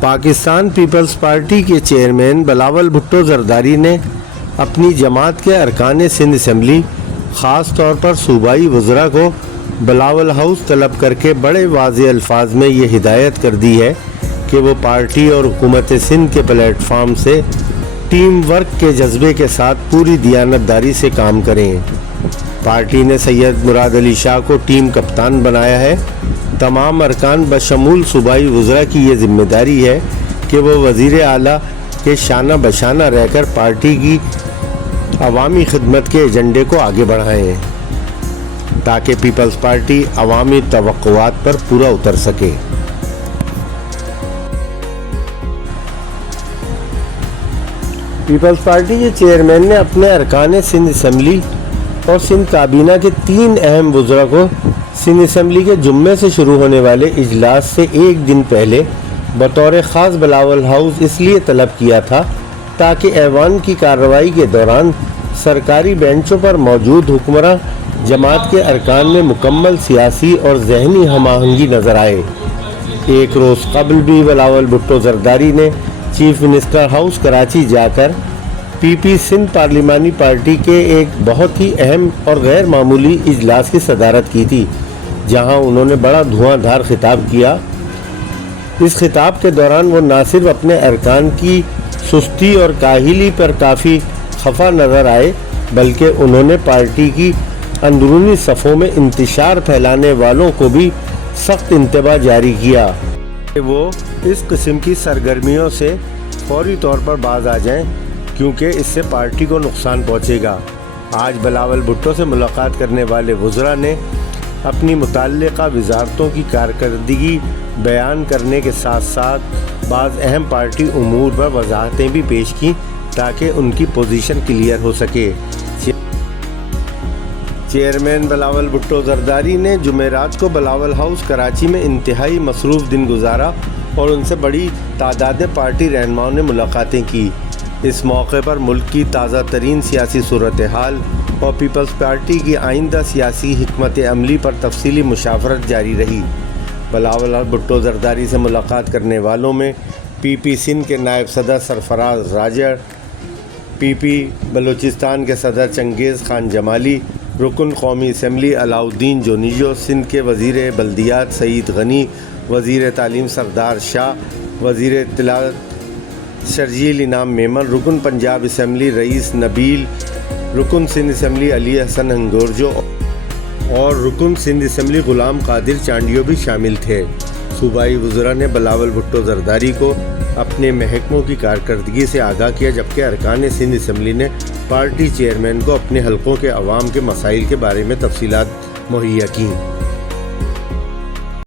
Pakistan Peoples party کے chairman Bilawal Bhutto Zardari نے اپنی جماعت کے ارکان سندھ اسمبلی خاص طور پر صوبائی وزراء کو بلاول ہاؤس طلب کر کے بڑے واضح الفاظ میں یہ ہدایت کر دی ہے کہ وہ پارٹی اور حکومت سندھ کے پلیٹ فارم سے ٹیم ورک کے جذبے کے ساتھ پوری دیانتداری سے کام کریں۔ پارٹی نے سید مراد علی شاہ کو ٹیم کپتان بنایا ہے۔ تمام ارکان بشمول صوبائی وزراء کی یہ ذمہ داری ہے کہ وہ وزیر اعلیٰ کے شانہ بشانہ رہ کر پارٹی کی عوامی خدمت کے ایجنڈے کو آگے بڑھائیں تاکہ پیپلز پارٹی عوامی توقعات پر پورا اتر سکے۔ پیپلز پارٹی کے چیئرمین نے اپنے ارکان سندھ اسمبلی اور سندھ کابینہ کے 3 اہم وزراء کو سندھ اسمبلی کے جمعے سے شروع ہونے والے اجلاس سے ایک دن پہلے بطور خاص بلاول ہاؤس اس لیے طلب کیا تھا تاکہ ایوان کی کارروائی کے دوران سرکاری بینچوں پر موجود حکمراں جماعت کے ارکان میں مکمل سیاسی اور ذہنی ہم آہنگی نظر آئے۔ ایک روز قبل بھی بلاول بھٹو زرداری نے چیف منسٹر ہاؤس کراچی جا کر پی پی سندھ پارلیمانی پارٹی کے ایک بہت ہی اہم اور غیر معمولی اجلاس کی صدارت کی تھی، جہاں انہوں نے بڑا دھواں دھار خطاب کیا۔ اس خطاب کے دوران وہ نہ صرف اپنے ارکان کی سستی اور کاہلی پر کافی خفا نظر آئے بلکہ انہوں نے پارٹی کی اندرونی صفوں میں انتشار پھیلانے والوں کو بھی سخت انتباہ جاری کیا کہ وہ اس قسم کی سرگرمیوں سے فوری طور پر باز آ جائیں کیونکہ اس سے پارٹی کو نقصان پہنچے گا۔ آج بلاول بھٹو سے ملاقات کرنے والے وزراء نے اپنی متعلقہ وزارتوں کی کارکردگی بیان کرنے کے ساتھ ساتھ بعض اہم پارٹی امور پر وضاحتیں بھی پیش کیں تاکہ ان کی پوزیشن کلیئر ہو سکے۔ چیئرمین بلاول بھٹو زرداری نے جمعرات کو بلاول ہاؤس کراچی میں انتہائی مصروف دن گزارا اور ان سے بڑی تعداد پارٹی رہنماؤں نے ملاقاتیں کی۔ اس موقع پر ملک کی تازہ ترین سیاسی صورتحال اور پیپلز پارٹی کی آئندہ سیاسی حکمت عملی پر تفصیلی مشاورت جاری رہی۔ بلاول بھٹو زرداری سے ملاقات کرنے والوں میں پی پی سندھ کے نائب صدر سرفراز راجڑ، پی پی بلوچستان کے صدر چنگیز خان جمالی، رکن قومی اسمبلی علاؤالدین جونیجو، سندھ کے وزیر بلدیات سعید غنی، وزیر تعلیم سردار شاہ، وزیر اطلاعات شرجیل انعام میمن، رکن پنجاب اسمبلی رئیس نبیل، رکن سندھ اسمبلی علی حسن ہنگورجو اور رکن سندھ اسمبلی غلام قادر چانڈیو بھی شامل تھے۔ صوبائی وزراء نے بلاول بھٹو زرداری کو اپنے محکموں کی کارکردگی سے آگاہ کیا جبکہ ارکان سندھ اسمبلی نے پارٹی چیئرمین کو اپنے حلقوں کے عوام کے مسائل کے بارے میں تفصیلات مہیا کیں۔